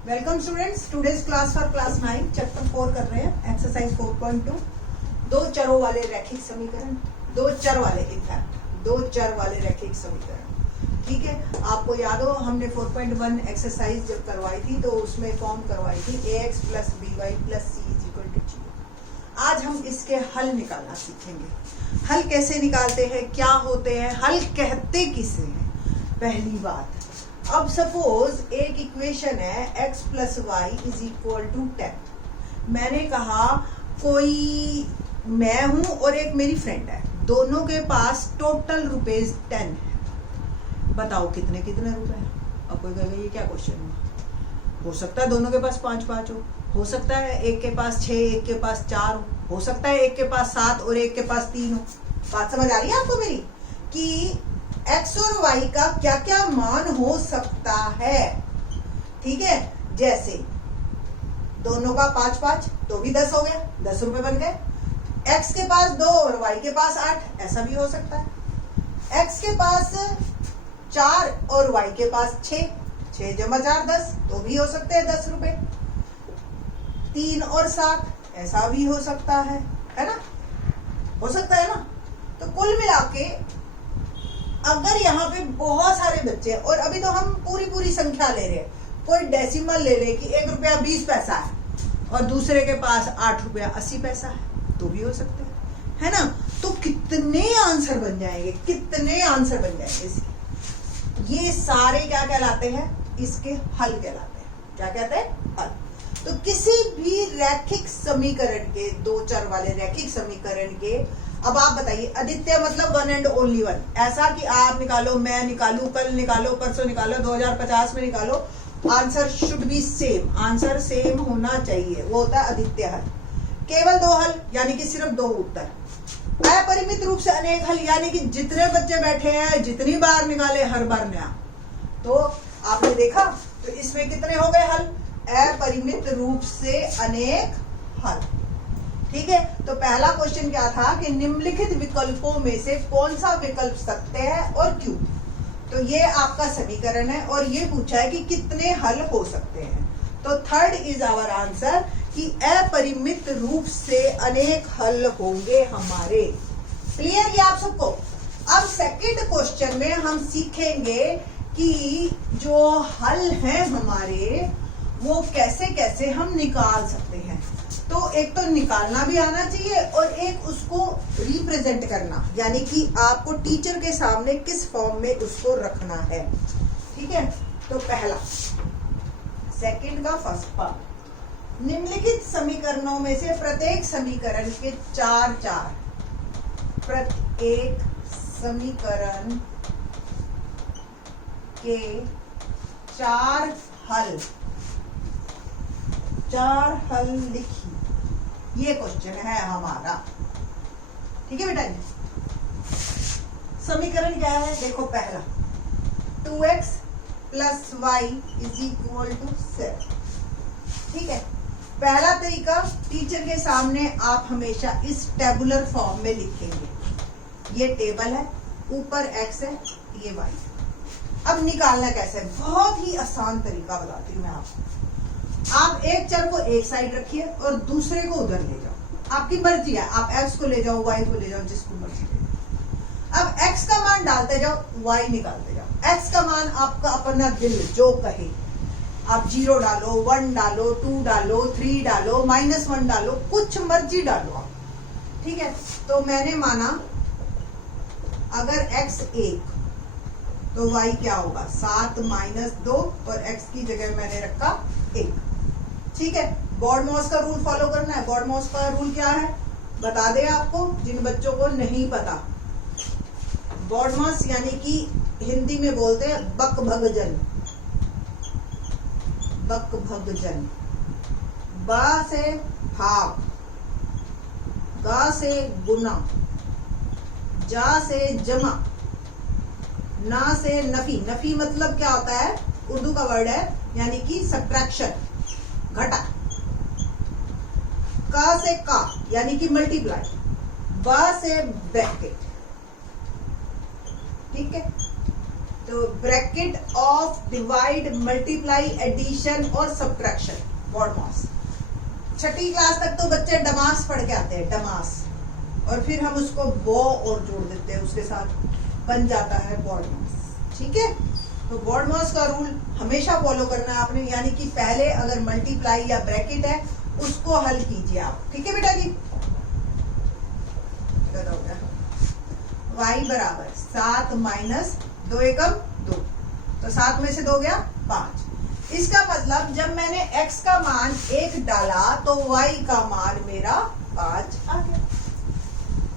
Welcome students, today's class for class 9 chapter 4 कर रहे हैं, एक्सरसाइज 4.2। दो चरों वाले रैखिक समीकरण, दो चर वाले रैखिक समीकरण। ठीक है, आपको याद हो हमने 4.1 एक्सरसाइज जब करवाई थी तो उसमें फॉर्म करवाई थी ax + by + c = 0। आज हम इसके हल निकालना सीखेंगे। हल कैसे निकालते हैं, क्या होते हैं, हल कहते किसे हैं। पहली बात, अब सपोज एक इक्वेशन है x + y = 10। मैंने कहा कोई मैं हूं और एक मेरी फ्रेंड है, दोनों के पास टोटल रुपीज 10 है। बताओ कितने कितने रुपए हैं। अब कोई कहेगा ये क्या क्वेश्चन हो सकता है दोनों के पास 5-5 हो सकता है एक के पास 6, एक के पास 4 हो सकता है एक के पास 7 और एक के पास 3 हो। बात समझ आ रही है आपको मेरी कि x और y का क्या क्या मान हो सकता है। ठीक है, जैसे दोनों का 5-5 तो भी 10 हो गया, 10 रुपए बन गए। x के पास 2 और y के पास 8, ऐसा भी हो सकता है। x के पास 4 और y के पास 6, 6 × 4 10 तो भी हो सकते हैं 10 रुपए। 3 और 7 ऐसा भी हो सकता है ना, हो सकता है ना। तो कुल मिला के अगर यहाँ पे बहुत सारे बच्चे और अभी तो हम पूरी संख्या ले रहे हैं, कोई डेसिमल ले ले कि 1 रुपया 20 पैसा है और दूसरे के पास 8 रुपया 80 पैसा है तो भी हो सकते हैं, है ना। तो कितने आंसर बन जाएंगे, इसके। ये सारे क्या कहलाते हैं, इसके हल कहलाते हैं। क्या कहते हैं, हल। तो किसी भी रैखिक समीकरण के, दो चर वाले रैखिक समीकरण के, अब आप बताइए आदित्य मतलब 1 and only 1, ऐसा कि आप निकालो, मैं निकालू, कल निकालो, परसों निकालो, 2050 में निकालो, answer should be same, answer same होना चाहिए, वो होता है आदित्य हल। केवल 2 हल यानी कि सिर्फ 2 उत्तर। अपरिमित रूप से अनेक हल यानी कि जितने बच्चे बैठे हैं जितनी बार निकाले हर बार नया। तो आपने देखा, तो इसमें कितने हो गए हल, अपरिमित रूप से अनेक हल। ठीक है, तो पहला क्वेश्चन क्या था कि निम्नलिखित विकल्पों में से कौन सा विकल्प सत्य है और क्यों। तो ये आपका समीकरण है और ये पूछा है कि कितने हल हो सकते हैं। तो थर्ड इज आवर आंसर कि अपरिमित रूप से अनेक हल होंगे हमारे। क्लियर ये आप सबको। अब सेकंड क्वेश्चन में हम सीखेंगे कि जो हल हैं हमारे वो कैसे कैसे हम निकाल सकते हैं। तो एक तो निकालना भी आना चाहिए और एक उसको रिप्रेजेंट करना, यानी कि आपको टीचर के सामने किस फॉर्म में उसको रखना है। ठीक है, तो पहला, सेकंड का फर्स्ट पार्ट, निम्नलिखित समीकरणों में से प्रत्येक समीकरण के 4 प्रत्येक समीकरण के 4 हल लिखिए। ये क्वेश्चन है हमारा। ठीक है बेटा जी, समीकरण क्या है देखो। पहला 2x + y = 7। ठीक है, पहला तरीका, टीचर के सामने आप हमेशा इस टेबुलर फॉर्म में लिखेंगे। ये टेबल है, ऊपर x है, ये y। अब निकालना कैसे है, बहुत ही आसान तरीका बताती हूँ मैं आपको। आप एक चर को एक साइड रखिए और दूसरे को उधर ले जाओ, आपकी मर्जी है, आप x को ले जाओ, y को ले जाओ, जिसको मर्जी ले जाओ। अब x का मान डालते जाओ, y निकालते जाओ। x का मान आपका अपना दिल जो कहे, आप 0 डालो, 1 डालो, 2 डालो, 3 डालो, -1 डालो, कुछ मर्जी डालो आप। ठीक है, तो मैंने माना अगर x 1 तो y क्या होगा, 7 - 2 और x की जगह मैंने रखा 1। ठीक है, बॉडमॉस का रूल फॉलो करना है। बॉडमॉस का रूल क्या है बता दे आपको, जिन बच्चों को नहीं पता। बॉडमॉस यानी कि हिंदी में बोलते हैं बकभगजन। बा से भाग, गा से गुना, जा से जमा, ना से नफी। नफी मतलब क्या होता है, उर्दू का वर्ड है, यानी कि सब्ट्रैक्शन, घटा। का से का यानी कि मल्टीप्लाई, बा से ब्रैकेट। ठीक है, तो bracket of divide multiply addition और सब्ट्रैक्शन BODMAS। छठी क्लास तक तो बच्चे डमास पढ़ के आते हैं, डमास, और फिर हम उसको बो और जोड़ देते हैं उसके साथ, बन जाता है BODMAS। ठीक है, तो BODMAS का रूल हमेशा फॉलो करना है आपने, यानी कि पहले अगर मल्टीप्लाई या ब्रैकेट है उसको हल कीजिए आप। ठीक है बेटा जी, y बराबर 7 माइनस 2 एकम 2, तो 7 में से 2 गया 5। इसका मतलब जब मैंने x का मान 1 डाला तो y का मान मेरा 5 आ गया।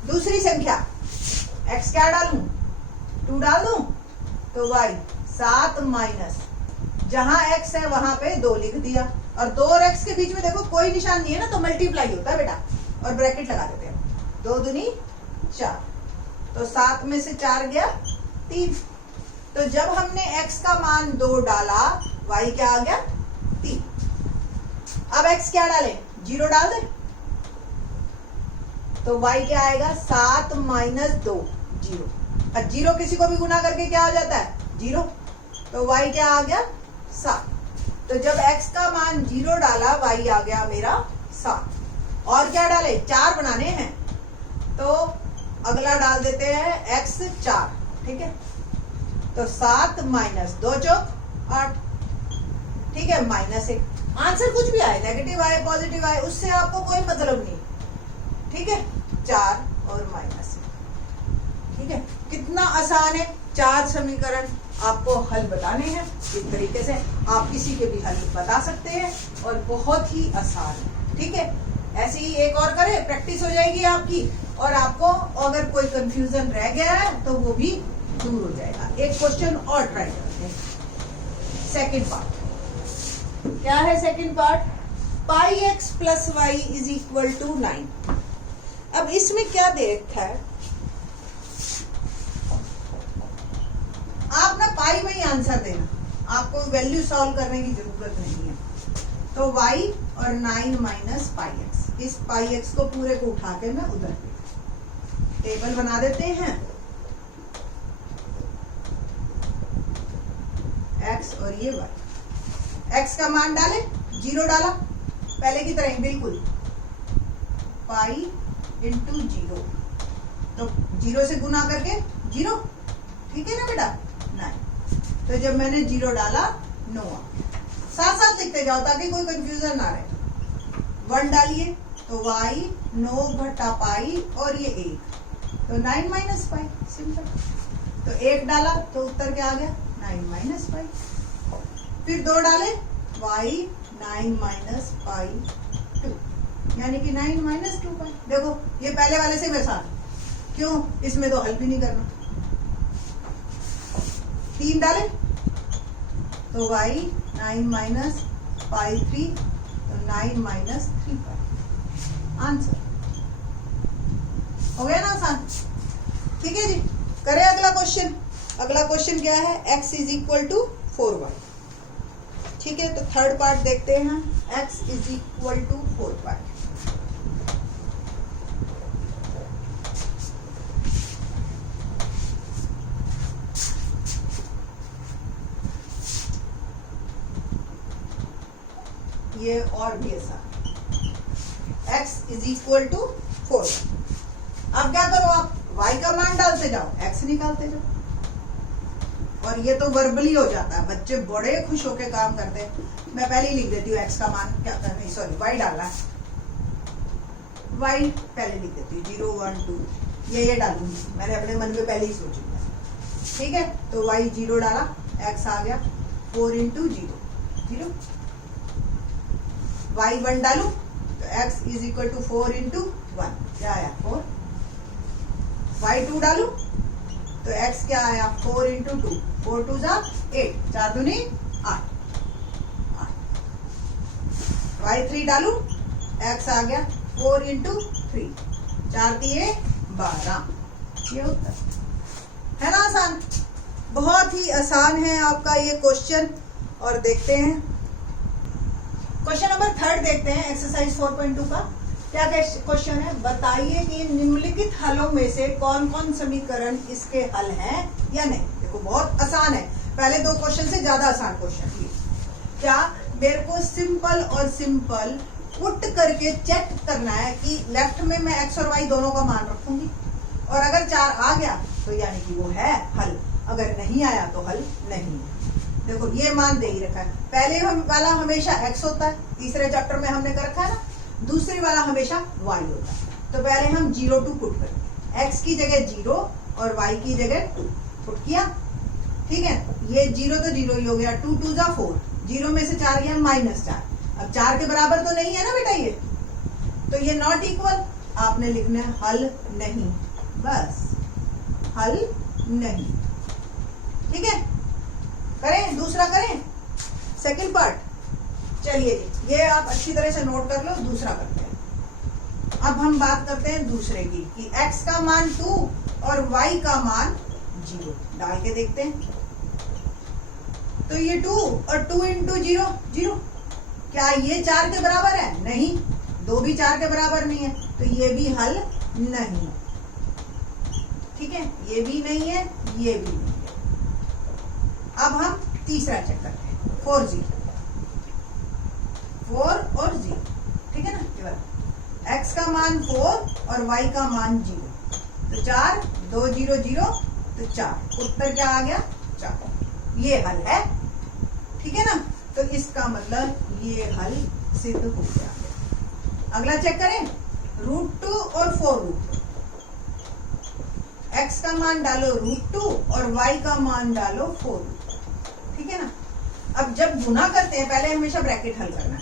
दूसरी संख्या x क्या डालूं, 2 डाल दूं, तो y 7 माइनस, जहां x है वहां पे 2 लिख दिया, और 2 और x के बीच में देखो कोई निशान नहीं है ना, तो मल्टीप्लाई होता है बेटा, और ब्रैकेट लगा देते हैं, 2 दूनी 4, तो 7 में से 4 गया 3। तो जब हमने x का मान 2 डाला, y क्या आ गया 3। अब x क्या डालें, 0 डाल दें, तो y क्या आएगा 7 माइनस 2 0। अब 0 किसी को भी गुना करके क्या हो जाता है 0, तो y क्या आ गया 7। तो जब x का मान 0 डाला, y आ गया मेरा 7। और क्या डाले, 4 बनाने हैं, तो अगला डाल देते हैं x 4। ठीक है, तो 7 माइनस 2 चौक 8। ठीक है, -1। आंसर कुछ भी आए, नेगेटिव आए पॉजिटिव आए, उससे आपको कोई मतलब नहीं। ठीक है, 4 और -1। ठीक है, कितना आसान है, 4 समीकरण आपको हल बताने हैं। इस तरीके से आप किसी के भी हल बता सकते हैं, और बहुत ही आसान है। ठीक है, ऐसे ही एक और करें, प्रैक्टिस हो जाएगी आपकी, और आपको अगर कोई कंफ्यूजन रह गया है तो वो भी दूर हो जाएगा। एक क्वेश्चन और ट्राई करते हैं, सेकंड पार्ट। क्या है second part, pi x plus y is equal to 9। अब इसमें क्या दे रखा है, आप ना पाई में ही आंसर देना, आपको वैल्यू सॉल्व करने की जरूरत नहीं है। तो y और 9 माइनस पाई x, इस पाई x को पूरे को उठा के मैं उधर टेबल बना देते हैं, x और ये y। x का मान डाले, 0 डाला, पहले की तरह बिल्कुल, पाई इंटू 0, तो 0 से गुना करके 0। ठीक है ना बेटा, 9। तो जब मैंने 0 डाला 9, साथ साथ लिखते जाओ ताकि कोई कंफ्यूजन ना रहे। 1 डालिए, तो y 9 घटा पाई, और ये 1, तो 9 माइनस पाई, सिंपल। तो 1 डाला तो उत्तर क्या आ गया 9 माइनस पाई। फिर 2 डाले, y 9 माइनस पाई 2, यानी कि 9 माइनस 2 पाई। देखो ये पहले वाले से आसान, क्यों, इसमें तो हल भी नहीं करना। 3 डाले, तो y 9 माइनस पाई 3, तो 9 माइनस 3 पाई। आंसर हो गया ना आसान। ठीक है जी, करें अगला क्वेश्चन। अगला क्वेश्चन क्या है, x is equal to 4y। ठीक है, तो थर्ड पार्ट देखते हैं, x is equal to 4y। ये और भी आसान, x इज इक्वल टू 4। अब क्या करो, आप y का मान डालते जाओ, x निकालते जाओ, और ये तो वर्बली हो जाता है, बच्चे बड़े खुश होके काम करते हैं। मैं पहले ही लिख देती हूँ x का मान, क्या नहीं सॉरी y डालना है, y पहले लिख देती हूँ, 0 1 2, ये डालूंगी, मैंने अपने मन में पहले ही सोच लिया। ठीक है, तो y 0 डाला, x आ गया 4 इंटू 0 0। y 1 डालू, तो x is equal to 4 into 1, क्या आया 4। y 2 डालू, तो x क्या आया 4 इंटू 2, 4 2 जा 8, 4 दूनी 8। y 3 डालू, x आ गया 4 इंटू 3, 4 दिए 12। ये उत्तर है ना आसान, बहुत ही आसान है आपका ये क्वेश्चन। और देखते हैं क्वेश्चन नंबर 3 देखते हैं, एक्सरसाइज 4.2 का। क्या क्वेश्चन है, बताइए कि निम्नलिखित हलों में से कौन कौन समीकरण इसके हल हैं या नहीं? देखो बहुत आसान है, पहले 2 क्वेश्चन से ज्यादा आसान क्वेश्चन ये। क्या मेरे को सिंपल और सिंपल पुट करके चेक करना है कि लेफ्ट में मैं एक्स और वाई दोनों का मान रखूंगी, और अगर 4 आ गया तो यानी कि वो है हल, अगर नहीं आया तो हल नहीं है। देखो ये मान दे ही रखा है, पहले वाला हमेशा x होता है, तीसरे चैप्टर में हमने कर रखा है ना, दूसरे वाला हमेशा y होता है। तो पहले हम 0 2 पुट करेंगे, x की जगह 0 और y की जगह 2 पुट किया, ठीक है। ये 0 तो 0 ही हो गया, 2 2 जा 4, 0 में से 4 गया -4। अब 4 के बराबर तो नहीं है ना बेटा ये, तो ये नॉट इक्वल, आपने लिखना है हल नहीं, बस हल नहीं, ठीक है। करें दूसरा, करें सेकंड पार्ट। चलिए जी, ये आप अच्छी तरह से नोट कर लो, दूसरा करते हैं। अब हम बात करते हैं दूसरे की, कि x का मान 2 और y का मान 0 डाल के देखते हैं। तो ये 2 और 2 इंटू 0 0, क्या ये 4 के बराबर है? नहीं, 2 भी 4 के बराबर नहीं है, तो ये भी हल नहीं, ठीक है। ये भी नहीं है, ये भी नहीं है। अब हम तीसरा चेक करते हैं, 4 0, 4 और 0, ठीक है ना। x का मान 4 और y का मान 0, तो 4 2 0 0, तो 4, उत्तर क्या आ गया? 4। ये हल है, ठीक है ना। तो इसका मतलब ये हल सिद्ध हो गया। अगला चेक करें, √2 और 4√2। x का मान डालो √2 और y का मान डालो 4√2, ठीक है ना। अब जब गुना करते हैं, पहले हमेशा ब्रैकेट हल करना है।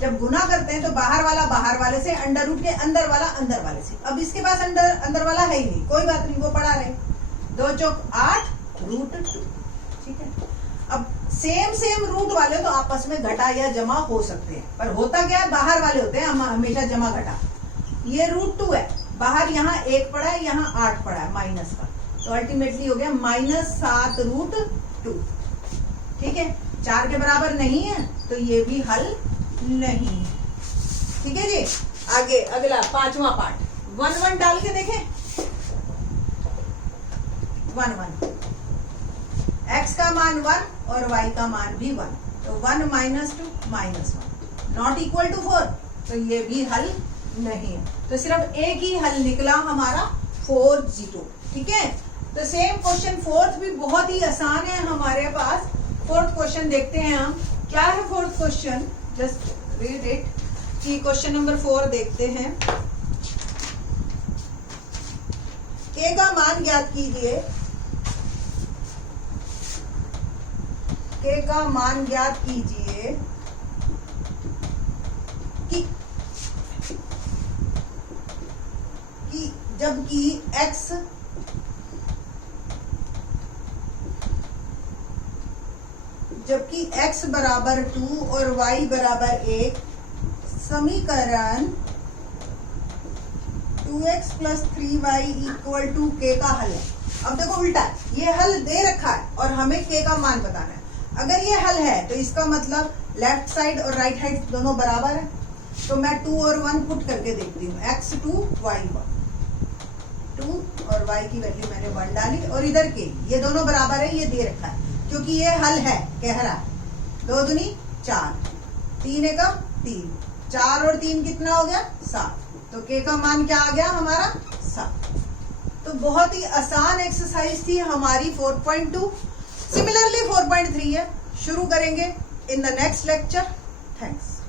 जब गुना करते हैं तो बाहर वाला बाहर वाले से, अंडर रूट के अंदर वाला अंदर वाले से। अब इसके पास अंदर वाला है ही नहीं, कोई बात नहीं, वो पड़ा रहे। 2 चौक 8 √2, ठीक है। अब सेम रूट वाले तो आपस में घटा या जमा हो सकते हैं, पर होता क्या है, बाहर वाले होते हैं हमेशा जमा घटा। ये √2 है, बाहर यहाँ 1 पड़ा है, यहाँ 8 पड़ा है माइनस का, तो अल्टीमेटली हो गया -7√2, ठीक है। 4 के बराबर नहीं है, तो ये भी हल नहीं, ठीक है जी। आगे अगला 5वां पार्ट, 1 1 डाल के देखें। 1 1, x का मान 1 और y का मान भी 1, तो 1 -2 -1 नॉट इक्वल टू 4, तो ये भी हल नहीं है। तो सिर्फ एक ही हल निकला हमारा 4 0, ठीक है। तो सेम क्वेश्चन 4th भी बहुत ही आसान है हमारे पास। 4th क्वेश्चन देखते हैं हम, क्या है 4th question, just read it. कि क्वेश्चन नंबर 4 देखते हैं। k का मान ज्ञात कीजिए, k का मान ज्ञात कीजिए कि जबकि x बराबर 2 और y बराबर 1 समीकरण 2x + 3y = k का हल है। अब देखो उल्टा है, ये हल दे रखा है और हमें k का मान बताना है। अगर ये हल है तो इसका मतलब लेफ्ट साइड और राइट साइड दोनों बराबर है, तो मैं 2 और 1 पुट करके देखती हूँ। x 2 y 1, 2 और y की वैल्यू मैंने 1 डाली, और इधर के ये दोनों बराबर है, ये दे रखा है, क्योंकि ये हल है, कह रहा है 2 दूनी 4, 3 एकम 3, 4 और 3 कितना हो गया 7, तो k का मान क्या आ गया हमारा 7। तो बहुत ही आसान एक्सरसाइज थी हमारी 4.2। सिमिलरली 4.3 है, शुरू करेंगे in the next lecture. Thanks.